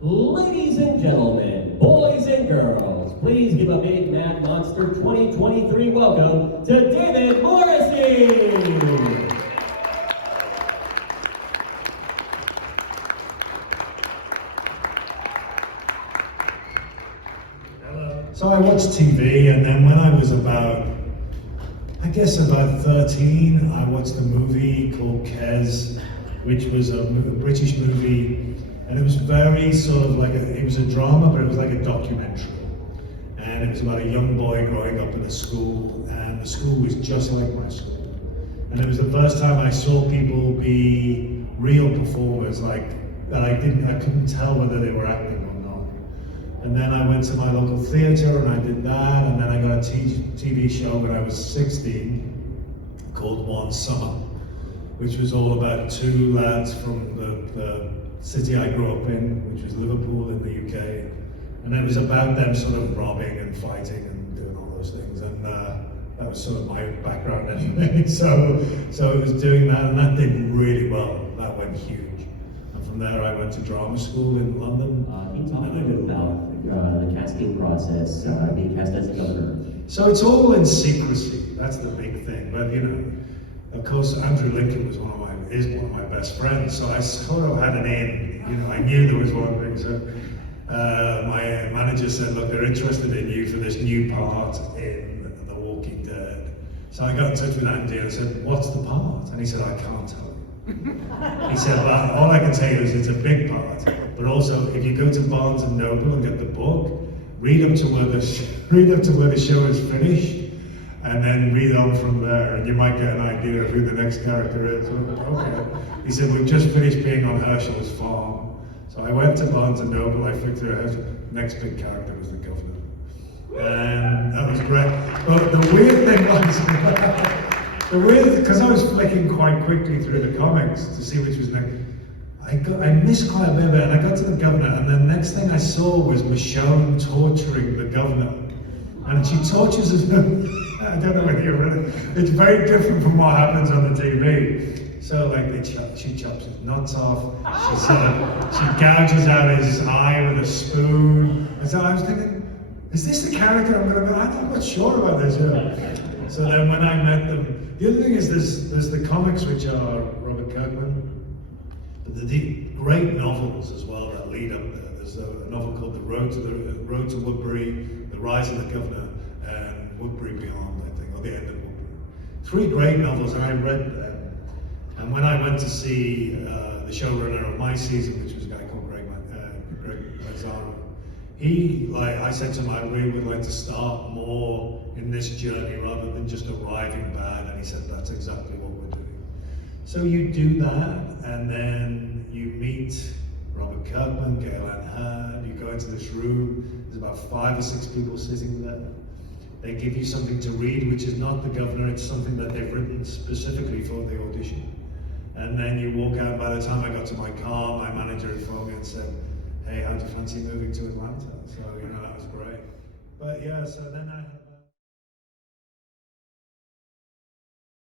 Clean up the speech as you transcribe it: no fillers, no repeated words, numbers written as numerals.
Ladies and gentlemen, boys and girls, please give a big Mad Monster 2023 welcome to David Morrissey! So I watched TV, and then when I was about 13, I watched a movie called Kes, which was a British movie, and it was very sort of like it was a drama, but it was like a documentary. And it was about a young boy growing up in a school, and the school was just like my school. And it was the first time I saw people be real performers, like that I couldn't tell whether they were acting or not. And then I went to my local theatre and I did that, and then I got a TV show when I was 16 called One Summer, which was all about two lads from the city I grew up in, which was Liverpool in the UK. And it was about them sort of robbing and fighting and doing all those things. And that was sort of my background anyway. So it was doing that, and that did really well. That went huge. And from there I went to drama school in London. Can you talk a little bit about the casting process, being cast as the governor? So it's all in secrecy. That's the big thing. But you know, of course, Andrew Lincoln is one of my best friends. So I sort of had an in. You know, I knew there was one thing. So my manager said, "Look, they're interested in you for this new part in The Walking Dead." So I got in touch with Andy and I said, "What's the part?" And he said, "I can't tell you." He said, "Well, all I can tell you is it's a big part, but also if you go to Barnes and Noble and get the book, read up to where the show is finished, and then read on from there, and you might get an idea of who the next character is." Okay. He said, "We've just finished being on Herschel's farm." So I went to Barnes and Noble, I flicked through Herschel, next big character was the governor. And that was great. But the weird thing was, because I was flicking quite quickly through the comics to see which was next, I missed quite a bit of it, and I got to the governor, and the next thing I saw was Michonne torturing the governor. And she tortures him. I don't know whether you read it. It's very different from what happens on the TV. So like she chops his nuts off. She gouges out his eye with a spoon. And so I was thinking, is this the character I'm going to go? I'm not sure about this. Yeah. So then when I met them, the other thing is there's the comics, which are Robert Kirkman, but the great novels as well that lead up there. There's a novel called The Road to Woodbury, The Rise of the Governor, and Woodbury Beyond, I think, or The End of Woodbury. Three great novels, and I read them. And when I went to see the showrunner of my season, which was a guy called Greg Mazzaro, I said to him, I really would like to start more in this journey rather than just arriving bad. And he said, that's exactly what we're doing. So you do that, and then you meet Robert Kirkman, Gail Ann Hurd, you go into this room, there's about 5 or 6 people sitting there. They give you something to read, which is not the governor, it's something that they've written specifically for the audition. And then you walk out. By the time I got to my car, my manager had phoned me and said, "Hey, how do you fancy moving to Atlanta?" So, you know, that was great. But yeah, so then I